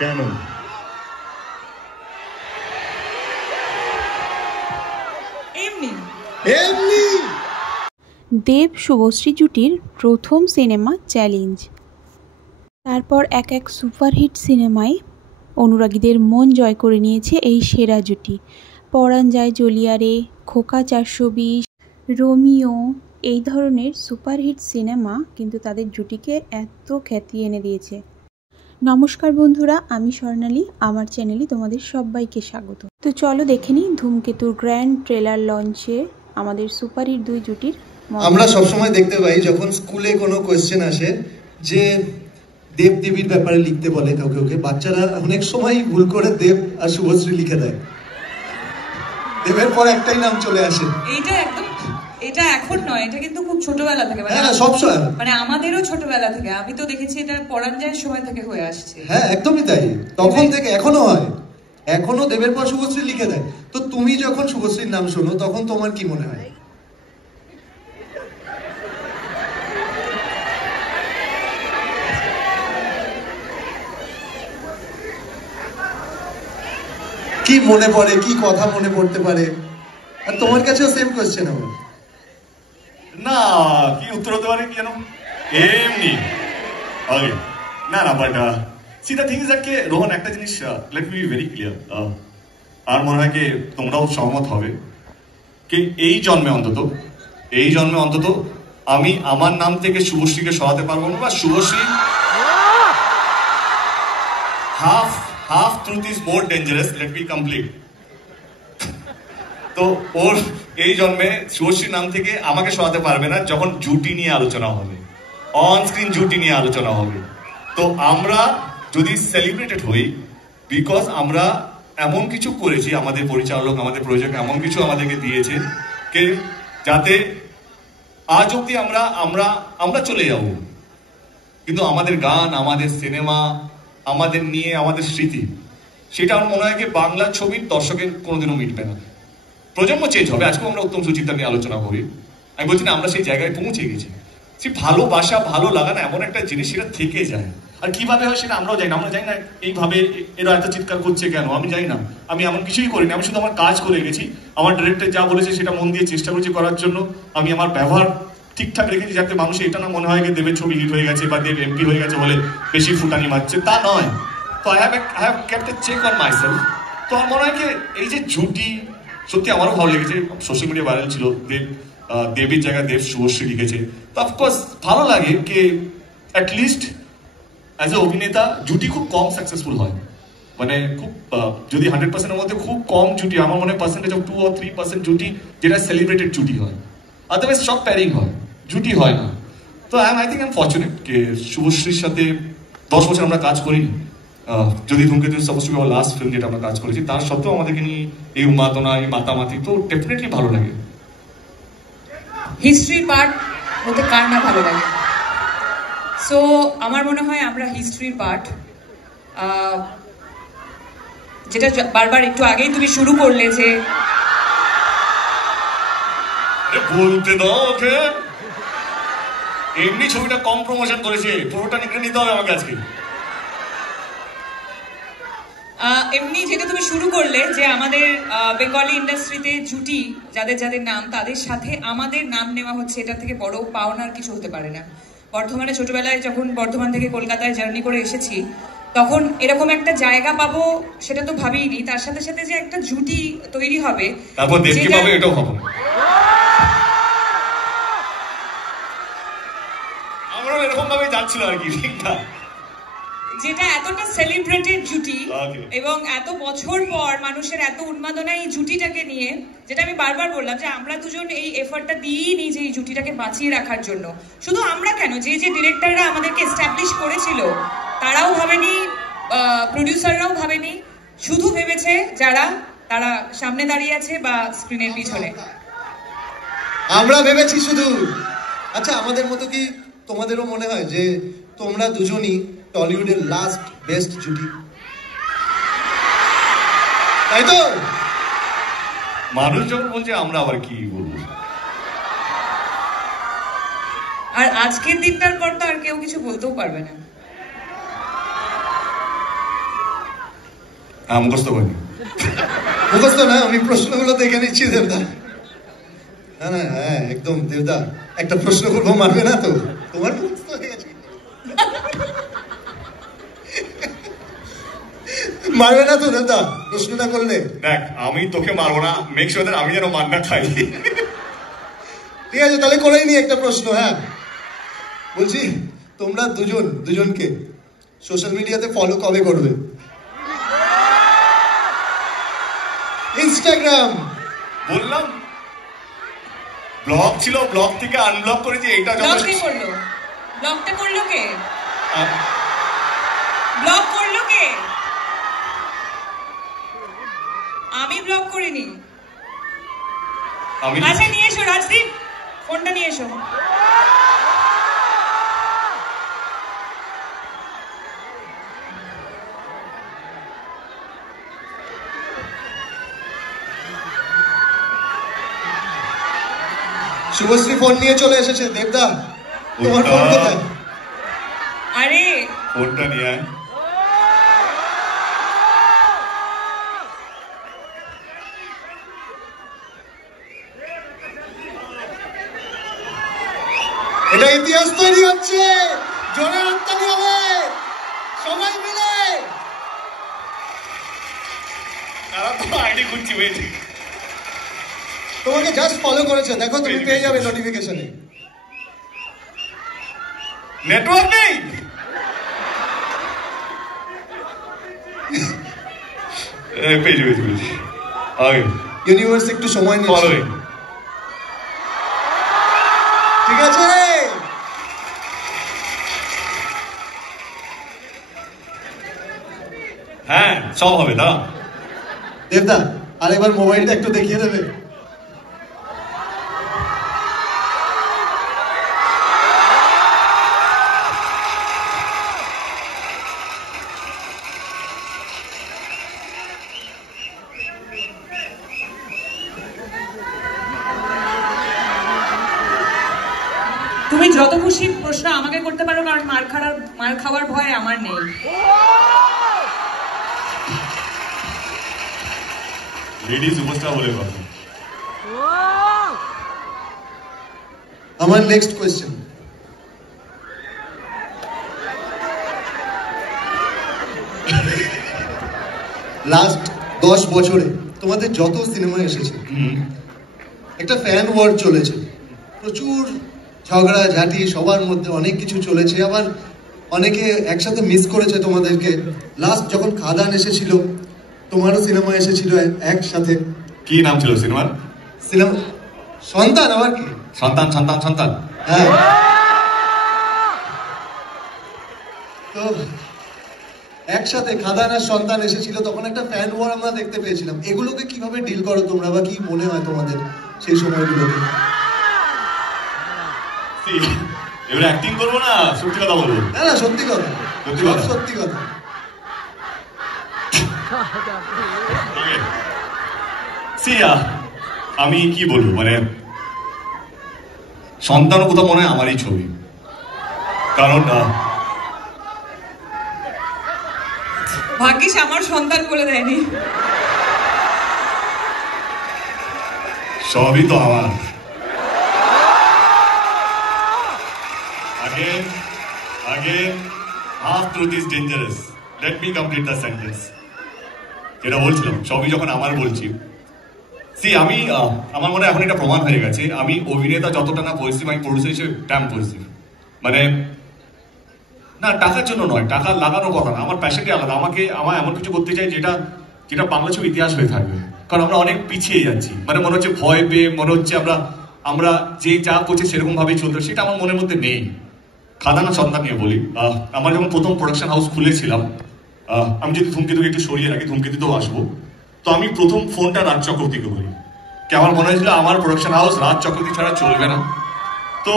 কেন? এমনি এমনি। দেব শুভশ্রী জুটির প্রথম সিনেমা চ্যালেঞ্জ, তারপর এক এক সুপারহিট সিনেমায় অনুরাগীদের মন জয় করে নিয়েছে এই সেরা জুটি। পরাণ যায় জ্বলিয়ারে, খোকা 420, রোমিও, এই ধরনের সুপারহিট সিনেমা কিন্তু তাদের জুটিকে এত খ্যাতি এনে দিয়েছে। নমস্কার বন্ধুরা, আমি স্বর্ণালী, আমার চ্যানেলে তোমাদের সবাইকে স্বাগত। তো চলো দেখে নিই ধূমকেতুর গ্র্যান্ড ট্রেলার লঞ্চে আমাদের সুপারহিট দুই জুটির। আমরা সবসময় দেখতে পাই যখন স্কুলে কোনো কোয়েশ্চেন আসে যে দেব দেবীর ব্যাপারে লিখতে বলে কাউকে, ওকে বাচ্চারা অনেক সময় ভুল করে দেব আর শুভশ্রী লিখে দেয়। দেবের পর একটাই নাম চলে আসে। এটা এখন নয়, এটা কিন্তু খুব ছোটবেলা থেকে, মানে আমাদেরও ছোটবেলা থেকে। আমি তো দেখেছি এটা পরাণ যায় সময় থেকে হয়ে আসছে। হ্যাঁ, একদমই তাই। তখন থেকে এখনো হয়, এখনো দেবের পর শুভশ্রী লিখে দেয়। তো তুমি যখন শুভশ্রীর নাম শোনো তখন তোমার কি মনে হয়? কি মনে পড়ে, কি কথা মনে পড়তে পারে? আর তোমার কাছেও সেম কোয়েশ্চেন আমার। না, কি উত্তর হতে পারে? কি জানো, এমনি। ওকে, না না, but see the thing is that কে রোহন, একটা জিনিস let me be very clear, আর মনে হয় কি তোমরাও সহমত হবে কি এই জন্মে অন্তত আমি আমার নাম থেকে শুভশ্রীকে সরাতে পারবো না, বা Subhashree half truth is more dangerous, let me complete. তো ওর এই জন্মে শুভশ্রীর নাম থেকে আমাকে সরাতে পারবে না যখন জুটি নিয়ে আলোচনা হবে, অন স্ক্রিন জুটি নিয়ে আলোচনা হবে। তো আমরা যদি সেলিব্রেটেড হই, বিকজ আমরা এমন কিছু করেছি, আমাদের পরিচালক, আমাদের প্রযোজক এমন কিছু আমাদেরকে দিয়েছে কে যাতে আজ অব্দি আমরা চলে যাব, কিন্তু আমাদের গান, আমাদের সিনেমা, আমাদের নিয়ে আমাদের স্মৃতি, সেটা আমার মনে হয় যে বাংলা ছবির দর্শকের কোনোদিনও মিটবে না। প্রজন্ম চেঞ্জ হবে, আজকেও আমরা উত্তম সুচিন্তা নিয়ে আলোচনা করি। আমি বলছি না আমরা সেই জায়গায় পৌঁছে গেছি। সে ভালোবাসা, ভালো লাগা না এমন একটা জিনিস, সেটা থেকে যায়। আর কিভাবে হয় সেটা আমরাও জানি না। আমরা জানি না এইভাবে এরা এত চিৎকার করছে কেন, আমি জানি না। আমি এমন কিছুই করিনি, আমি শুধু আমার কাজ করে গেছি। আমার ডিরেক্টর যা বলেছে সেটা মন দিয়ে চেষ্টা করছি করার জন্য। আমি আমার ব্যবহার ঠিকঠাক রেখেছি যাতে মানুষ এটা না মনে হয় যে দেবের ছবি হিট হয়ে গেছে বা দেব এমপি হয়ে গেছে বলে বেশি ফুটানি মারছে, তা নয়। তো I have kept a check on myself. তো আমার মনে হয় যে এই যে জুটি, সত্যি আমারও ভালো লেগেছে। সোশ্যাল মিডিয়া ভাইরাল ছিল, দেবীর জায়গায় দেব শুভশ্রী লিখেছে। তো অফকোর্স ভালো লাগে যে অ্যাটলিস্ট অ্যাজ এ অভিনেতা জুটি খুব কম সাকসেসফুল হয়, মানে খুব যদি 100%-এর মধ্যে খুব কম জুটি, আমার মনে হয় পার্সেন্টেজ অফ 2 or 3% জুটি যেটা সেলিব্রেটেড জুটি হয়, আদারওয়াইজ সব প্যারিং হয়, জুটি হয় না। তো I think I am fortunate যে শুভশ্রীর সাথে 10 বছর আমরা কাজ করিনি। যদি ধূমকেতু suppose two B our last film যেটা আমরা কাজ করেছি, তার সত্ত্বেও আমাদেরকে নিয়ে এই উন্মাদনা, এই মাতামাতি, তো ডেফিনেটলি ভালো লাগে। হিস্ট্রির পার্ট হতে কার না ভালো লাগে? সো আমার মনে হয় আমরা হিস্ট্রির পার্ট, যেটা বারবার একটু আগেই তুমি শুরু করলে যে বলতে দাও ওকে। এমনি ছবিটা কম প্রমোশন করেছে, পুরোটা নিতে হবে আমাকে আজকে। এমনি যেটা তুমি শুরু করলে যে আমাদের বেঙ্গলি ইন্ডাস্ট্রিতে জুটি যাদের যাদের নাম, তাদের সাথে আমাদের নাম নেওয়া হচ্ছে, এটা থেকে বড় পাওনার কিছু হতে পারে না। বর্ধমানে ছোটবেলায় যখন বর্ধমান থেকে কলকাতায় জার্নি করে এসেছি, তখন এরকম একটা জায়গা পাবো সেটা তো ভাবিনি। তার সাথে সাথে যে একটা জুটি তৈরি হবে, তারপর দেবকি পাবে, এটাও হবে। আমরাও এরকম ভাবে যাচ্ছিল আর কি, ঠিক না? যেটা এতটা সেলিব্রেটেড জুটি এবং এত বছর পর মানুষের এত উন্মাদনা এই জুটিটাকে নিয়ে, যেটা আমি বারবার বললাম যে আমরা দুজন এই এফর্টটা দিইনি যে এই জুটিটাকে বাঁচিয়ে রাখার জন্য। শুধু আমরা কেন, যে যে ডিরেক্টররা আমাদেরকে এস্টাবলিশ করেছিল তারাও ভাবেনি, প্রডিউসাররাও ভাবেনি, শুধু ভেবেছে তারা সামনে দাঁড়িয়ে আছে বা স্ক্রিনের পিছনে। আমরা ভেবেছি শুধু। আচ্ছা, আমাদের মতো কি তোমাদেরও মনে হয় যে তোমরা দুজনই টলিউডের লাস্ট বেস্ট জুটি, তাই তো? মানুষ যখন বলছে আমরা আবার কি বলবো। আর আজকের দিনটার পর তো আর কেউ কিছু বলতেও পারবে না। হ্যাঁ মুখস্থ করিনি। মুখস্থ না, আমি প্রশ্নগুলো দেখে নিচ্ছি দেবদা। না না, হ্যাঁ একদম দেবদা, একটা প্রশ্ন করবো, মারবে না তো? তোমার মুখস্থ হয়ে গেছে, মারবে না তো দেবদা প্রশ্নটা করলে? দেখ আমি তোকে মারবো না, মেক শিওর দ্যাট আমি যেন মার না খাই। ঠিক আছে, তাহলে করেই নি একটা প্রশ্ন। হ্যাঁ বলছি, তোমরা দুজনকে সোশ্যাল মিডিয়াতে ফলো কবে করবে? ইনস্টাগ্রাম বললাম ব্লগ ছিল, ব্লগ থেকে আনব্লক করেছি, এটা ব্লগ কে করলো? ব্লগটা করলো কে? ব্লগ করলো কে? আমি ব্লগ করিনি। আমি আচ্ছা নিয়ে এসো রাজদীপ, ফোনটা নিয়ে এসো। শুভশ্রী ফোন নিয়ে চলে এসেছে। দেবদা তোমার ফোন কোথায়? আরে ফোনটা নিয়ে আয়। এটা ইতিহাস তৈরি হচ্ছে, জোরে হাততালি হবে সবাই মিলে। আইডি খুঁজছি, ওয়েট। তোমাকে জাস্ট ফলো করেছে, দেখো তুমি পেয়ে যাবে নোটিফিকেশনে। নেটওয়ার্ক নেই। পেজ পেজ পেজ আগে ইউনিভার্স একটু সময় নিচ্ছে। ফলোইং ঠিক আছে, হ্যাঁ সব হবে না। দেবদা আরেকবার মোবাইলটা একটু দেখিয়ে দেবে? তুমি যত খুশি প্রশ্ন আমাকে করতে পারো, কারণ মার খাওয়ার ভয় আমার নেই। লেডি সুপারস্টার বলে কথা। আমার নেক্সট কোয়েশ্চেন, লাস্ট 10 বছরে তোমাদের যত সিনেমা এসেছে একটা ফ্যান ওয়ার চলেছে, প্রচুর ঝগড়া ঝাঁটি, সবার মধ্যে অনেক কিছু চলেছে, আবার অনেকে একসাথে মিস করেছে তোমাদেরকে। লাস্ট যখন খাদান এসেছিল, তোমারও সিনেমা এসেছিল একসাথে। কি নাম ছিল সিনেমার? সিনেমা সন্তান। আবার কি? সন্তান সন্তান সন্তান। হ্যাঁ, তো একসাথে খাদান আর সন্তান এসেছিল, তখন একটা ফ্যান ওয়ার আমরা দেখতে পেয়েছিলাম। এগুলোকে কিভাবে ডিল করো তোমরা, বা কি মনে হয় তোমাদের সেই সময়গুলোতে? এবারে অ্যাক্টিং করবো না সত্যি কথা বলবো? না না, সত্যি কথা, সত্যি কথা। সত্যি কথা। আমি কি বলবো, মানে সন্তান কোথাও মনে হয় আমারই ছবি, কারণ ভাগ্যিস আমার সন্তান বলে দেয়নি। সবই তো আমার। Again, half truth is dangerous. Let me complete the sentence. যেটা বলছিলাম, সবই যখন আমার বলছি, আমি আমার মনে হয় এখন এটা প্রমাণ হয়ে গেছে, আমি অভিনেতা যতটা না পরিস্থিতি, আমি প্রডিউসার হিসেবে ড্যাম পরিস্থিতি। মানে না টাকার জন্য নয়, টাকা লাগানোর কথা না, আমার প্যাশনটি আলাদা। আমার এমন কিছু করতে চাই যেটা বাংলা ছবি ইতিহাস হয়ে থাকবে, কারণ আমরা অনেক পিছিয়ে যাচ্ছি। মানে মনে হচ্ছে ভয় পেয়ে, মনে হচ্ছে আমরা যে যা করছি সেরকম ভাবেই চলতে, সেটা আমার মনের মধ্যে নেই। খাদান সন্তান নিয়ে বলি, আমার যখন প্রথম প্রোডাকশন হাউস খুলেছিলাম, আমি যদি ধূমকেতুকে একটু সরিয়ে রাখি, ধূমকেতুতেও আসবো, তো আমি প্রথম ফোনটা রাজ চক্রবর্তীকে বলি, কি আমার মনে হয়েছিল আমার প্রোডাকশন হাউস রাজ চক্রবর্তী ছাড়া চলবে না। তো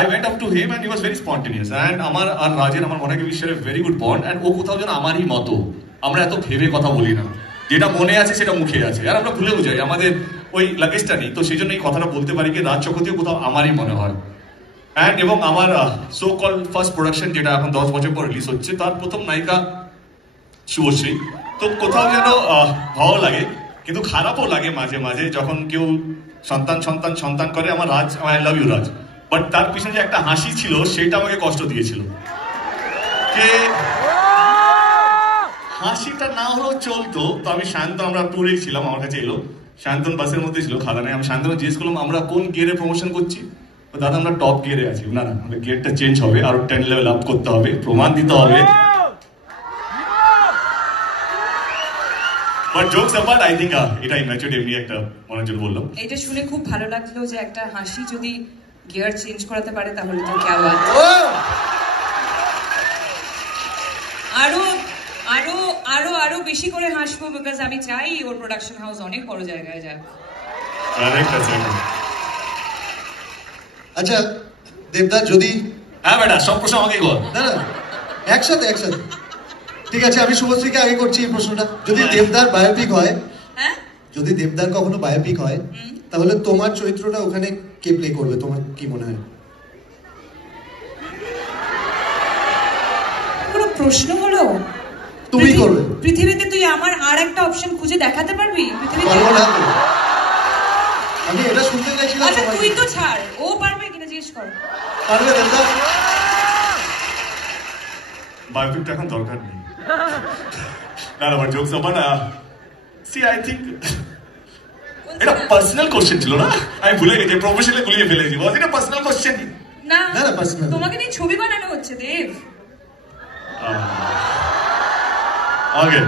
I went up to him and he was very spontaneous, and আমার আর রাজের আমার মনে হয় we share a very good bond, and ও কোথাও যেন আমারই মতো। আমরা এত ভেবে কথা বলি না, যেটা মনে আছে সেটা মুখে আছে, আর আমরা ভুলেও যাই, আমাদের ওই লাগেজটা নেই। তো সেই জন্য এই কথাটা বলতে পারি কি রাজ চক্রবর্তীও কোথাও আমারই মনে হয়। অ্যান্ড এবং আমার সো কল ফার্স্ট প্রোডাকশন, যেটা এখন 10 বছর পর রিলিজ হচ্ছে, তার প্রথম নায়িকা শুভশ্রী, তো কোথাও যেন ভালো লাগে, কিন্তু খারাপও লাগে মাঝে মাঝে যখন কেউ সন্তান সন্তান সন্তান করে। আমার Raj, I love you Raj, but তার পিছনে যে একটা হাসি ছিল সেটা আমাকে কষ্ট দিয়েছিল। যে হাসিটা না হলেও চলতো। তো আমি শান্তন, আমরা ট্যুরে ছিলাম, আমার কাছে এলো শান্তন, বাসের মধ্যে ছিল খাদানে। আমি শান্তনকে জিজ্ঞেস করলাম আমরা কোন গিয়ারে প্রমোশন করছি। দাদা আমরা টপ গিয়ারে আছি। না না, আমাদের গিয়ারটা চেঞ্জ হবে, আরো 10 লেভেল আপ করতে হবে, প্রমাণ দিতে হবে। But jokes apart, I think এটা ইম্যাচুরড এমনি একটা মনের জন্য বললাম। এটা শুনে খুব ভালো লাগলো যে একটা হাসি যদি গিয়ার চেঞ্জ করাতে পারে তাহলে তো কি আওয়াজ। আরো আরো আরো আরো বেশি করে হাসবো, বিকজ আমি চাই ওর প্রোডাকশন হাউস অনেক বড় জায়গায় যাক। আচ্ছা দেবদা, যদি হ্যাঁ বেটা সব প্রশ্ন আমাকে কর। না না, একসাথে একসাথে, ঠিক আছে। আমি শুভশ্রীকে আগে করছি এই প্রশ্নটা। যদি দেবদার বায়োপিক হয়, হ্যাঁ যদি দেবদার কখনো বায়োপিক হয়, তাহলে তোমার চরিত্রটা ওখানে কে প্লে করবে, তোমার কি মনে হয়? কোনো প্রশ্ন হলো? তুমি করবে। পৃথিবীতে তুই আমার আর একটা অপশন খুঁজে দেখাতে পারবি পৃথিবীতে? পারবো না তো। আমি এটা শুনতে চাইছিলাম। আচ্ছা তুই তো ছাড়, ও পারবে কিনা জিজ্ঞেস কর। পারবে দেবদা? বায়োপিকটা এখন দরকার নেই। না না, but jokes apart, see I think এটা পার্সোনাল কোশ্চেন ছিল না, আমি ভুলে গেছি, প্রফেশনালি গুলিয়ে ফেলেছি। বল এটা পার্সোনাল কোশ্চেন না। না না, পার্সোনাল। তোমাকে নিয়ে ছবি বানানো হচ্ছে দেব। ওকে,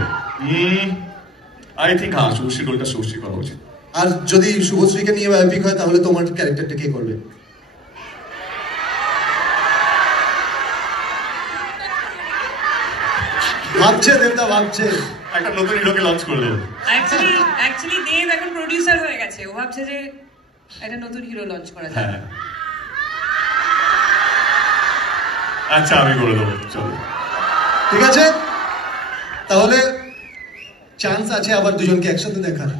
আই থিংক হ্যাঁ শুভশ্রী রোলটা শুভশ্রী করা উচিত। আর যদি শুভশ্রীকে নিয়ে বায়োপিক হয় তাহলে তোমার ক্যারেক্টারটা কে করবে? ভাবছে দেবদা, ভাবছে। একটা নতুন হিরোকে লঞ্চ করলো। অ্যাকচুয়ালি দেব এখন প্রোডিউসার হয়ে গেছে, ও ভাবছে যে একটা নতুন হিরো লঞ্চ করা যায়। হ্যাঁ আচ্ছা, আমি করে দেবো, চলো ঠিক আছে, তাহলে চান্স আছে আবার দুজনকে একসাথে দেখার।